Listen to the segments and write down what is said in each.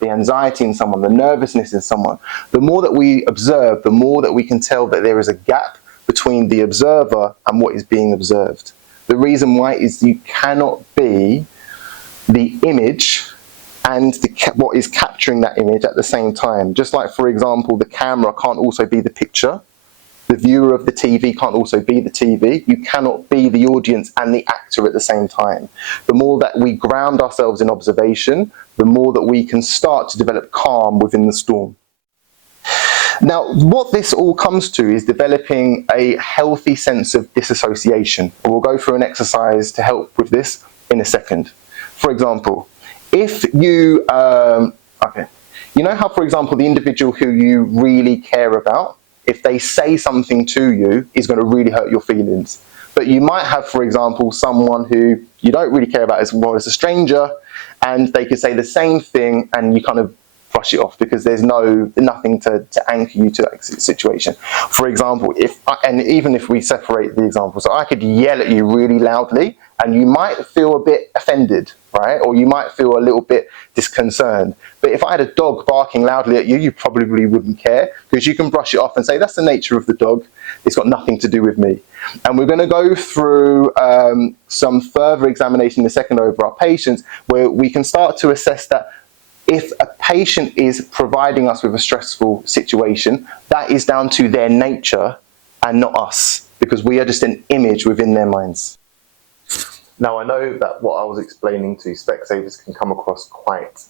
the anxiety in someone, the nervousness in someone, the more that we observe, the more that we can tell that there is a gap between the observer and what is being observed. The reason why is you cannot be the image and what is capturing that image at the same time. Just like, for example, the camera can't also be the picture. The viewer of the TV can't also be the TV. You cannot be the audience and the actor at the same time. The more that we ground ourselves in observation, the more that we can start to develop calm within the storm. Now, what this all comes to is developing a healthy sense of disassociation. We'll go through an exercise to help with this in a second. For example, if you, you know how, for example, the individual who you really care about, if they say something to you, is going to really hurt your feelings. But you might have, for example, someone who you don't really care about as well as a stranger, and they could say the same thing and you kind of brush it off because there's nothing to anchor you to that situation. For example, even if we separate the example, so I could yell at you really loudly and you might feel a bit offended, right? Or you might feel a little bit disconcerted. But if I had a dog barking loudly at you, you probably wouldn't care because you can brush it off and say, that's the nature of the dog. It's got nothing to do with me. And we're going to go through some further examination in a second over our patients where we can start to assess that if a patient is providing us with a stressful situation, that is down to their nature and not us, because we are just an image within their minds. Now, I know that what I was explaining to Specsavers can come across quite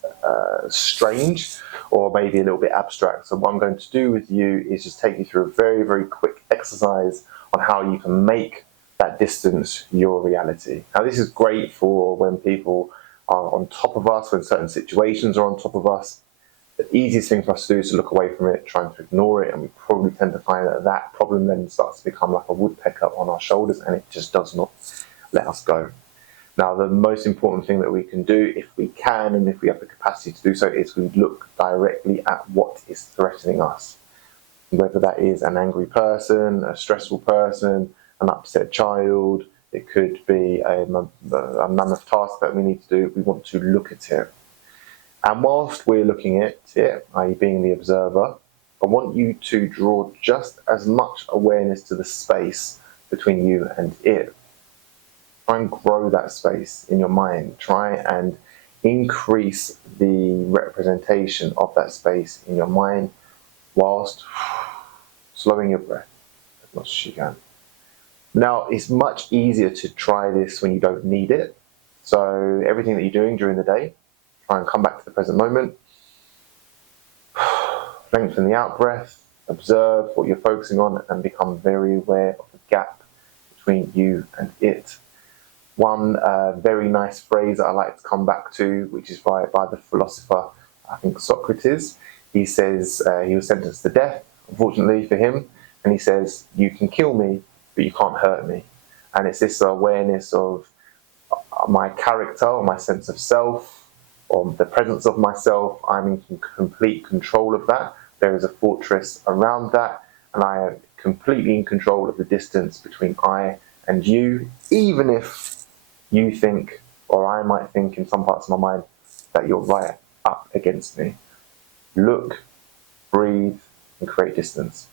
strange or maybe a little bit abstract. So what I'm going to do with you is just take you through a very, very quick exercise on how you can make that distance your reality. Now, this is great for when people are on top of us, when certain situations are on top of us. The easiest thing for us to do is to look away from it, trying to ignore it, and we probably tend to find that that problem then starts to become like a woodpecker on our shoulders, and it just does not let us go. Now, the most important thing that we can do, if we can and if we have the capacity to do so, is we look directly at what is threatening us. Whether that is an angry person, a stressful person, an upset child, it could be a mammoth task that we need to do. We want to look at it. And whilst we're looking at it, i.e. being the observer, I want you to draw just as much awareness to the space between you and it. Try and grow that space in your mind. Try and increase the representation of that space in your mind whilst slowing your breath as much as you can. Now, it's much easier to try this when you don't need it. So everything that you're doing during the day, try and come back to the present moment. Lengthen the out breath, observe what you're focusing on, and become very aware of the gap between you and it. One very nice phrase that I like to come back to, which is by the philosopher, I think Socrates. He says he was sentenced to death, unfortunately for him, and he says, you can kill me, but you can't hurt me. And it's this awareness of my character or my sense of self or the presence of myself. I'm in complete control of that. There is a fortress around that, and I am completely in control of the distance between I and you, even if you think, or I might think in some parts of my mind, that you're right up against me. Look, breathe, and create distance.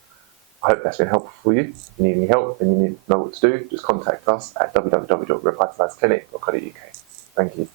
I hope that's been helpful for you. If you need any help and you need to know what to do, just contact us at www.revitalizeclinic.co.uk. Thank you.